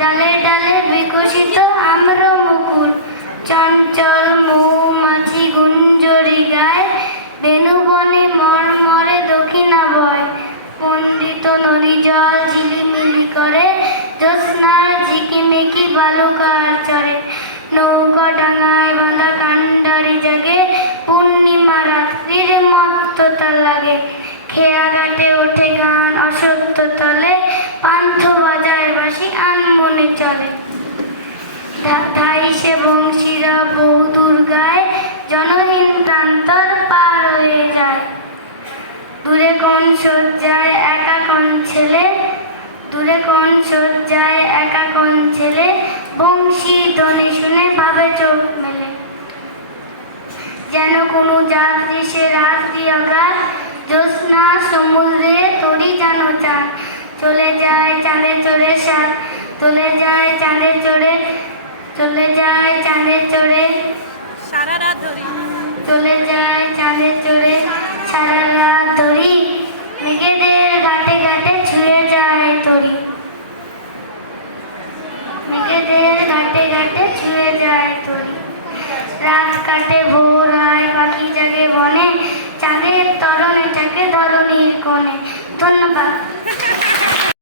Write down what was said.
ডালে ডালে বিকশিত আম্র মুকুল, চঞ্চল মৌমাছি গুঞ্জরি গায়, বেনুবনে মরমরে দক্ষিণা বয়, পণ্ডিত নদী জল ঝিলিমিলি করে, জ্যোৎস্নার ঝিকিমিকি বালুকার চরে, নৌকা ডাঙায় বাঁধা কান্ডারি জাগে, পূর্ণিমা রাত্রির মত্ততা লাগে, খেয়া ঘাটে ওঠে গান অসত্য তলে, পান্থ বাজায় বাঁশি আনমনে চলে, ধাইসে বংশীরা বহুদূর গায়, জনহীন প্রান্তর পার হয়ে যায়। দূরে কোন শয্যায় একা কোন ছেলে, দূরে কোন শয্যায় একা কোন ছেলে, বংশী ধ্বনি শুনে ভাবে চোখ মেলে, যেন কোনো যাত্রী সে রাত্রি অগাধ, জ্যোৎস্না সমুদ্রে তরি যেন চাঁদ, চলে যায় চাঁদে চড়ে সাত, চলে যায় চাঁদে চড়ে, চলে যায় চাঁদে চড়ে সারা রাত ধরে, চলে যায় চাঁদে চড়ে সারা রাত ধরি, মেঘেদের ঘাটে ঘাটে ছুঁয়ে যায় তরি, মেঘেদের ঘাটে ঘাটে ছুঁয়ে যায় তরি, রাত কাটে ভোর হয় পাখি জাগে বনে, চাঁদের তরণে থাকে ধরণীর কোণে। ধন্যবাদ।